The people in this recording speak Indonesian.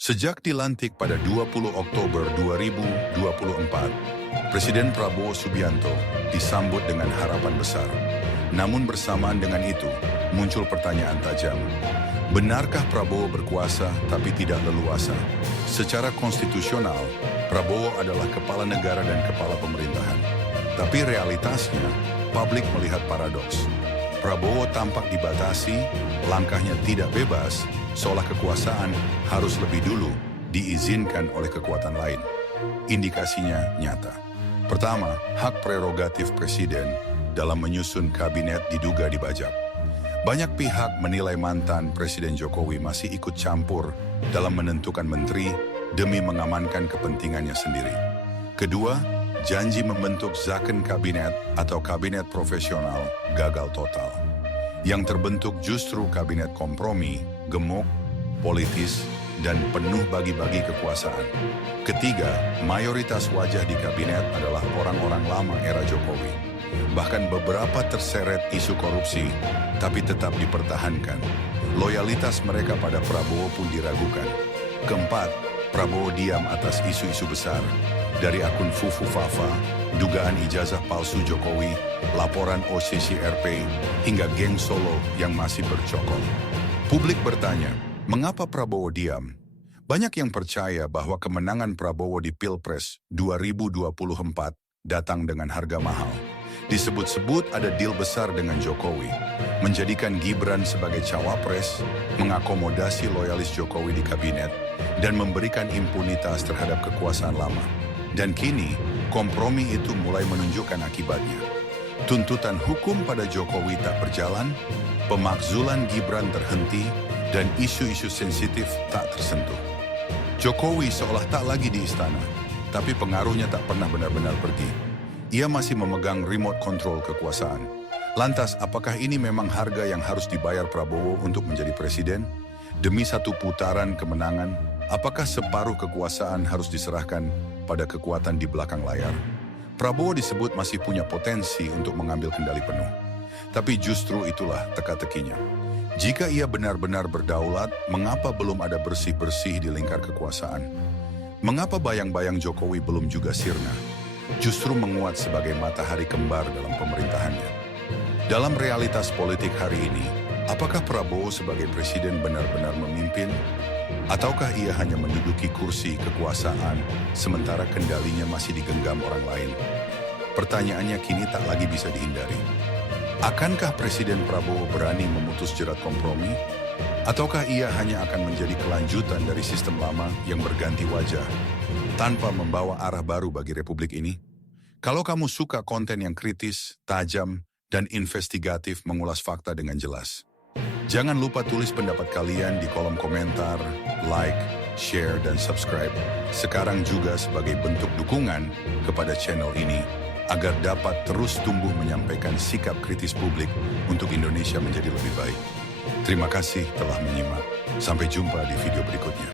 Sejak dilantik pada 20 Oktober 2024, Presiden Prabowo Subianto disambut dengan harapan besar. Namun bersamaan dengan itu, muncul pertanyaan tajam. Benarkah Prabowo berkuasa tapi tidak leluasa? Secara konstitusional, Prabowo adalah kepala negara dan kepala pemerintahan. Tapi realitasnya, publik melihat paradoks. Prabowo tampak dibatasi, langkahnya tidak bebas, seolah kekuasaan harus lebih dulu diizinkan oleh kekuatan lain. Indikasinya nyata. Pertama, hak prerogatif presiden dalam menyusun kabinet diduga dibajak. Banyak pihak menilai mantan Presiden Jokowi masih ikut campur dalam menentukan menteri demi mengamankan kepentingannya sendiri. Kedua, janji membentuk Zakon Kabinet atau kabinet profesional gagal total. Yang terbentuk justru kabinet kompromi, gemuk, politis, dan penuh bagi-bagi kekuasaan. Ketiga, mayoritas wajah di kabinet adalah orang-orang lama era Jokowi. Bahkan beberapa terseret isu korupsi, tapi tetap dipertahankan. Loyalitas mereka pada Prabowo pun diragukan. Keempat, Prabowo diam atas isu-isu besar. Dari akun Fufu Fafa, dugaan ijazah palsu Jokowi, laporan OCCRP, hingga geng Solo yang masih bercokol. Publik bertanya, mengapa Prabowo diam? Banyak yang percaya bahwa kemenangan Prabowo di Pilpres 2024 datang dengan harga mahal. Disebut-sebut ada deal besar dengan Jokowi, menjadikan Gibran sebagai cawapres, mengakomodasi loyalis Jokowi di kabinet, dan memberikan impunitas terhadap kekuasaan lama. Dan kini, kompromi itu mulai menunjukkan akibatnya. Tuntutan hukum pada Jokowi tak berjalan, pemakzulan Gibran terhenti, dan isu-isu sensitif tak tersentuh. Jokowi seolah tak lagi di istana, tapi pengaruhnya tak pernah benar-benar pergi. Ia masih memegang remote control kekuasaan. Lantas, apakah ini memang harga yang harus dibayar Prabowo untuk menjadi presiden? Demi satu putaran kemenangan, apakah separuh kekuasaan harus diserahkan pada kekuatan di belakang layar? Prabowo disebut masih punya potensi untuk mengambil kendali penuh. Tapi justru itulah teka-tekinya. Jika ia benar-benar berdaulat, mengapa belum ada bersih-bersih di lingkar kekuasaan? Mengapa bayang-bayang Jokowi belum juga sirna? Justru menguat sebagai matahari kembar dalam pemerintahannya. Dalam realitas politik hari ini, apakah Prabowo sebagai presiden benar-benar memimpin? Ataukah ia hanya menduduki kursi kekuasaan sementara kendalinya masih digenggam orang lain? Pertanyaannya kini tak lagi bisa dihindari. Akankah Presiden Prabowo berani memutus jerat kompromi? Ataukah ia hanya akan menjadi kelanjutan dari sistem lama yang berganti wajah, tanpa membawa arah baru bagi Republik ini? Kalau kamu suka konten yang kritis, tajam, dan investigatif mengulas fakta dengan jelas, jangan lupa tulis pendapat kalian di kolom komentar, like, share, dan subscribe sekarang juga sebagai bentuk dukungan kepada channel ini, agar dapat terus tumbuh menyampaikan sikap kritis publik untuk Indonesia menjadi lebih baik. Terima kasih telah menyimak. Sampai jumpa di video berikutnya.